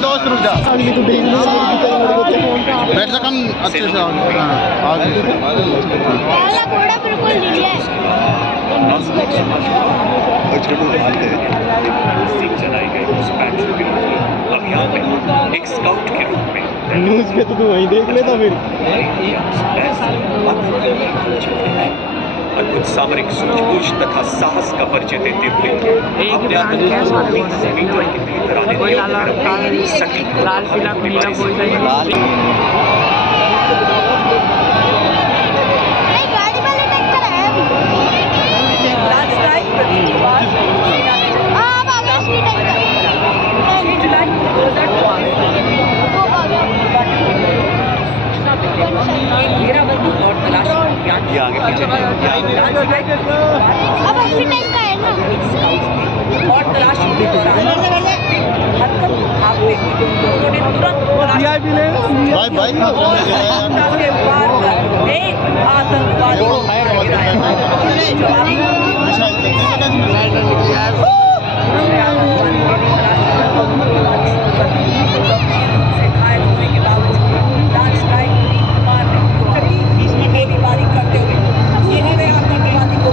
दोस्त रुक जा बैठ जा कम अच्छे से घोड़ा बिल्कुल नीचे चलाई गई उस पैट्रोल के अभियान में एक स्काउट के रूप में न्यूज़ पे तो तू वहीं देख लेता फिर अद्भुत सामरिक सूझबूझ तथा साहस का परिचय देते हुए अपने आतंकी मीटर के भीतर आने दिया सटीक लाल किला पीला कोई लाल गाड़ी वाले टक्कर है landslide प्रदीप कुमार हां बाबा स्पीड है 6 जुलाई 2018 एक घेराबंदी और तलाशी अभियान अब स्पीड का है ना और तलाशी के दौरान हरकत भागते हुए उन्होंने तुरंत भाई से वार कर एक आतंकवादी को गिराया जवाबी से घायल होने के बावजूद लैंडस्लाइड प्रदीप कुमार ने उत्तरी गोलीबारी करते हुए इन्होंने आतंकवादी को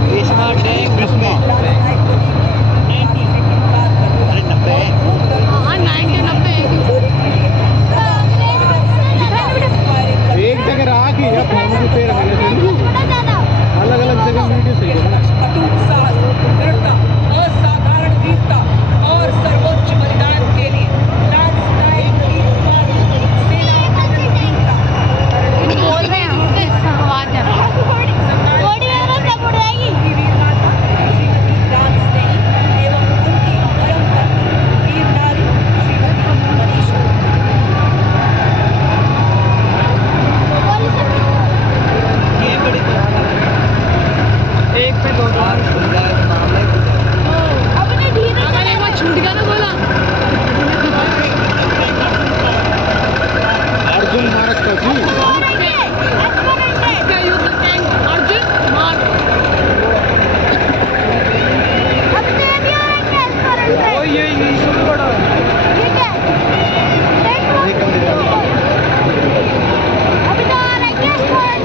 लैंडस्लाइड प्रदीप एक जगह रहा कि या फैमिली पे अलग अलग जगह वीडियो सही है ना अटूट साहस दृढ़ता असाधारण वीरता और सर्वोच्च बलिदान के लिए लैंडस्लाइड प्रदीप कुमार सेना बोल रहे हैं आवाज आ रहा है बॉडी वाला सब उड़ जाएगी वीर माता श्रीमती राम स्नेही एवं उनकी धर्म पत्नी वीर नारी श्रीमती मनीषा एक पे दो अपने धीरे अगर एक बार छूट गया तो बोला अर्जुन मारक का जी इसका युद्ध टैंक अर्जुन मार अब दे दिया है कैस पर ओ ये शुरू बड़ा ठीक है अभी तो आ रहा है कैस पर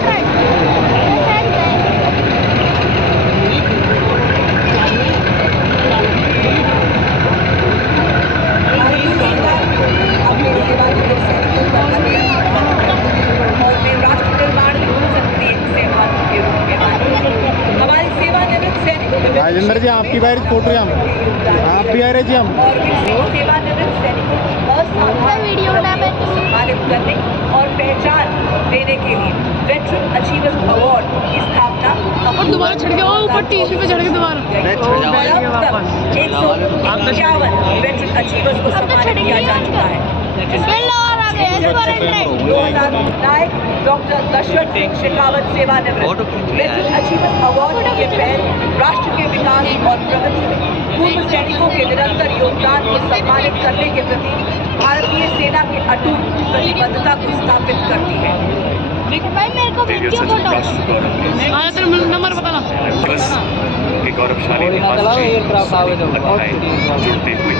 अपने सेवानिवृत्त सैनिकों का और वे राष्ट्र निर्माण में सक्रिय सेवानिवृत्त के रूप में आए। हमारे सेवानिवृत्त सैनिक राजेंद्र जी आपकी बारी फोटो हम आप भी आ रहे जी हम और सेवानिवृत्त सैनिकों की असाधारण वीडियो बना मैं सम्मानित करने और पहचान देने के लिए वेटरन अचीवर्स अवार्ड की स्थापना और दोबारा छड़ गया ऊपर टीशू पे चढ़ के दोबारा वेटरन अचीवर्स को सम्मानित किया जा चुका है। नायक डॉक्टर दशरथ सिंह शेखावत सेवानिवृत्त वेटरन अचीवर्स अवार्ड के पहल राष्ट्र के विकास और प्रगति में पूर्व सैनिकों के निरंतर योगदान को सम्मानित करने के प्रति भारतीय सेना की अटूट प्रतिबद्धता को स्थापित करती है। भाई मेरे को वीडियो फोटो राष्ट्र गौरव के आया तेरा नंबर बताना बस के गौरवशाली इतिहास से अध्याय जुड़ते हुए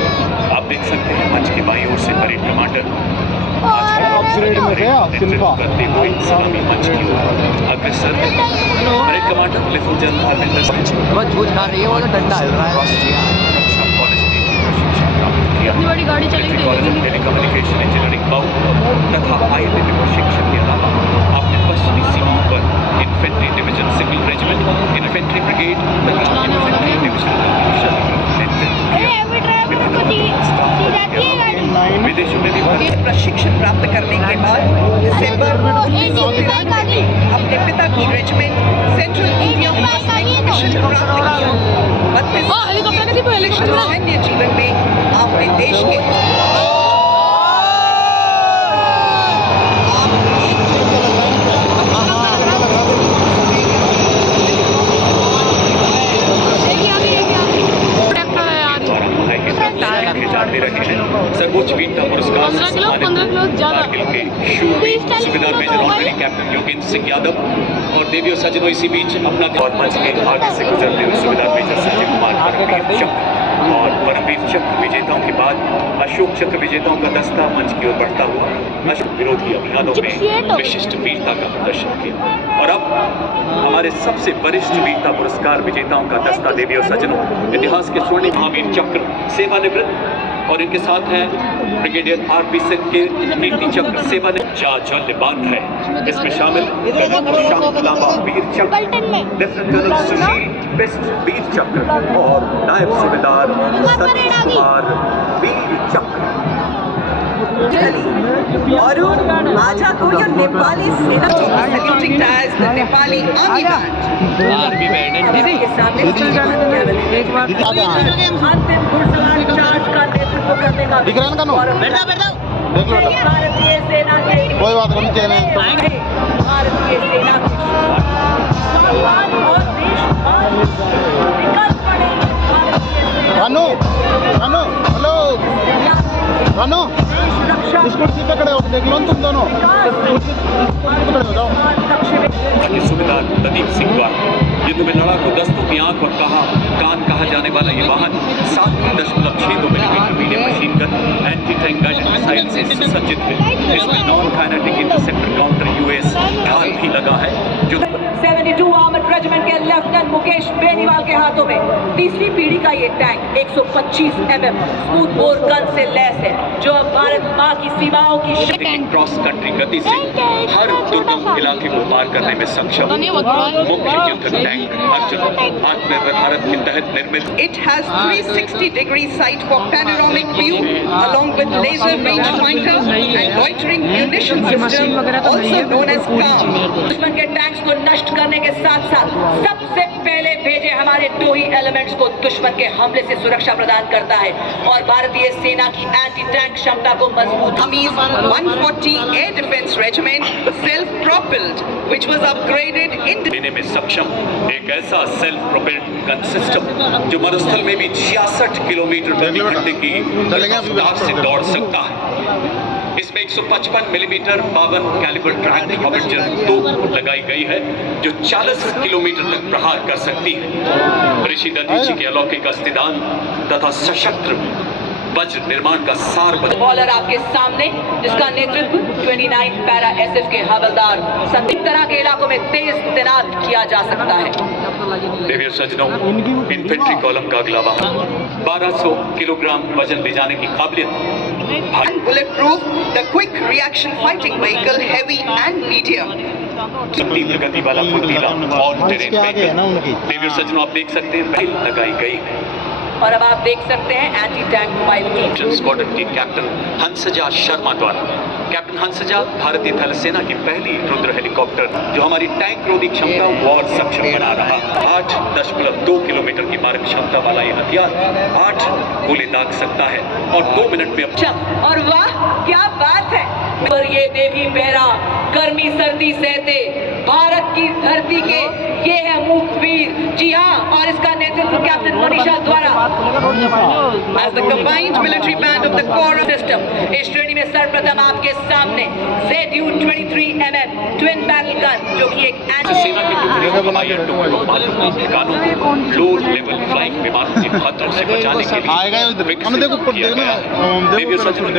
आप देख सकते हैं मंच की बाईं ओर से परेड कमांडर ऑब्जर्वेट में गया सिल्वा करते हुए सलामी मंच की ओर अग्रसर parade commander lieutenant general Harvinder Singh बस झूठ खा रही है वो डंडा हिल रहा है राष्ट्रीय रक्षा कॉलेज में प्रशिक्षण प्राप्त किया इतनी बड़ी गाड़ी चलेगी कॉलेज ऑफ टेलीकम्युनिकेशन इंजीनियरिंग पाऊ तथा आईआईटी में प्रशिक्षण के अलावा आपने पश्चिमी सीमा पर infantry division civil regiment infantry brigade तथा इन्फेंट्री डिविजन नेतृत्व किया विदेशों में भी प्रशिक्षण प्राप्त करने के बाद दिसंबर 1993 में अपने पिता की रेजिमेंट सेंट्रल इंडिया फोर्स में मिशन प्राप्त किया। 32 हेलीकॉप्टर का भी इलेक्शन सैन्य जीवन में आपने देश के जाते रहे हैं। सर्वोच्च वीरता पुरस्कार से सम्मानित कारगिल के शूरवीर Subedar major honorary captain Yogendra Singh Yadav और देवियों सजनों इसी बीच अपना और मंच के आगे से गुजरते हुए सूबेदार मेजर संजय कुमार परमवीर चक्र और परमवीर चक्र विजेताओं के बाद अशोक चक्र विजेताओं का दस्ता मंच की ओर बढ़ता हुआ अशोक विरोधी अभियानों में विशिष्ट वीरता का प्रदर्शन किया। और अब हमारे सबसे वरिष्ठ वीरता पुरस्कार विजेताओं का दस्ता देवियों सजनों इतिहास के स्वर्णिम महावीर चक्र सेवानिवृत्त और इनके साथ हैं ब्रिगेडियर आरपी सिंह के कीर्ति चक्र सेवानिवृत्त जाजल बांध है। इसमें शामिल कर्नल शांतलाबा वीर चक्र, लेफ्टिनेंट कर्नल सुशील बेस्ट वीर चक्र और नायब सूबेदार सतीश कुमार वीर चक्र। और आजा को जो नेपाली सेना saluting as the Nepali Army Band के सामने अंतिम घुड़सवार चार्ज का नेतृत्व करने का दिख रहा है ना कानू? देख लो बेटा। भारतीय सेना के कोई बात नहीं, चले भारतीय सेना के सम्मान और देशमान निकल पड़े भारतीय सेना कानू कानू हेलो कानू सुरक्षा इस कुर्सी पे खड़े हो देख लो तुम दोनों कुर्सी पे खड़े हो जाओ। के सूबेदार प्रदीप सिंह द्वारा युद्ध में लड़ाकू दस्तों की आंख और कान कहा जाने वाला ये वाहन 7.62 millimetre medium machine gun anti tank guided missile से सुसज्जित है। इसमें non kinetic interceptor counter US ढाल भी लगा है जो 72 आर्मर्ड रेजिमेंट के लेफ्टिनेंट मुकेश बेनीवाल के हाथों में तीसरी पीढ़ी का ये टैंक 125 स्मूथ बोर गन से लैस है जो अब भारत माँ की सीमाओं की क्रॉस कंट्री गति से हर दुर्गम इलाके को पार करने में सक्षम मुख्य युद्धक टैंक अर्जुन आत्मनिर्भर भारत के तहत निर्मित। It has 360-degree sight for panoramic view, along with laser range finder and loitering munition system, also known as CAM. दुश्मन के टैंक्स को नष्ट करने के साथ साथ सबसे पहले भेजे हमारे दो ही एलिमेंट्स को दुश्मन के हमले से सुरक्षा प्रदान करता है और भारतीय सेना की एंटी टैंक क्षमता को मजबूत। Army's 140 Air Defense Regiment, self-propelled, which was upgraded in देने में सक्षम एक ऐसा सेल्फ प्रोपेल्ड गन सिस्टम जो मरुस्थल में भी 66 किलोमीटर प्रति घंटे की रफ्तार से दौड़ सकता है। इसमें 155 मिलीमीटर 52 कैलिबर ट्रैक्ड हॉबिटजर तोप लगाई गई है जो 40 किलोमीटर तक प्रहार कर सकती है। ऋषि दधीची के अलौकिक अस्तिदान तथा सशस्त्र वज्र निर्माण का सार बॉलर आपके सामने जिसका नेतृत्व 29 पैरा एसएफ के हवलदार सभी तरह के इलाकों में तेज तैनात किया जा सकता है। देवियों सजनों इन्फेंट्री कॉलम का अगला वाहन 1200 किलोग्राम वजन ले जाने की काबिलियत and bulletproof, the quick reaction fighting vehicle, heavy and medium. तीव्र गति वाला फुर्तीला और टेरेन व्हीकल देवियों सजनों आप देख सकते हैं पहले लगाई गई है। और अब आप देख सकते हैं anti tank mobile team squadron के कैप्टन हंसजा शर्मा द्वारा कैप्टन हंसजा भारतीय थल सेना की पहली रुद्र हेलीकॉप्टर जो हमारी टैंक रोधी क्षमता को और सक्षम बना रहा। 8.2 किलोमीटर की मारक क्षमता वाला ये हथियार 8 गोले दाग सकता है और 2 मिनट में और वाह क्या बात है। पर ये देवी पहरा गर्मी सर्दी सहते भारत की धरती के ये है मूकवीर। जी हाँ, और इसका नेतृत्व कैप्टन मनीषा द्वारा As the combined military band of the Corps system इस श्रेणी में सर्वप्रथम आपके सामने ZU-23mm ट्विन बैरल गन जो कि एक सेना की टुकड़ियों को हवाई अड्डों और महत्वपूर्ण ठिकानों को लो लेवल फ्लाइंग विमानों के खतरों से बचाने के लिए आएगा देखो ऊपर देखना देवियों सजनों